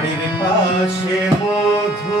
বাড়ির পাশে মধু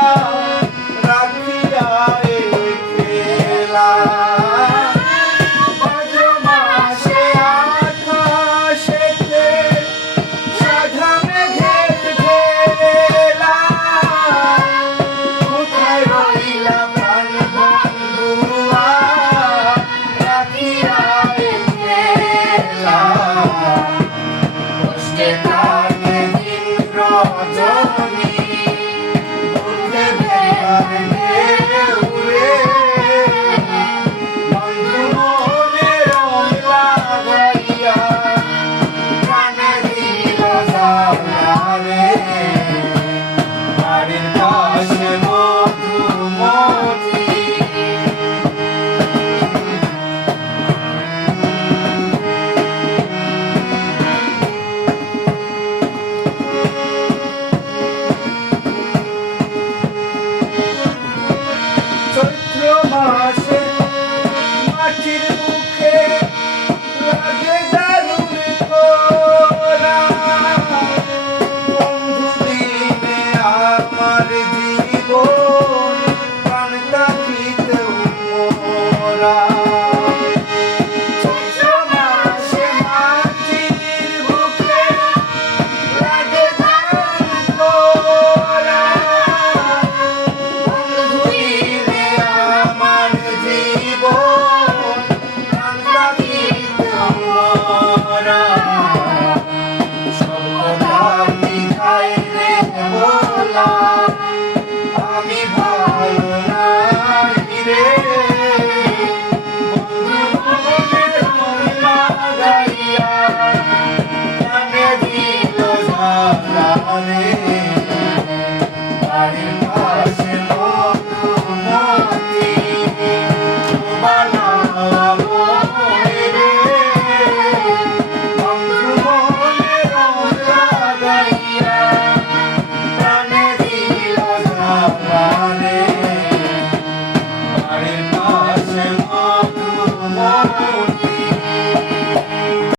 Sarah.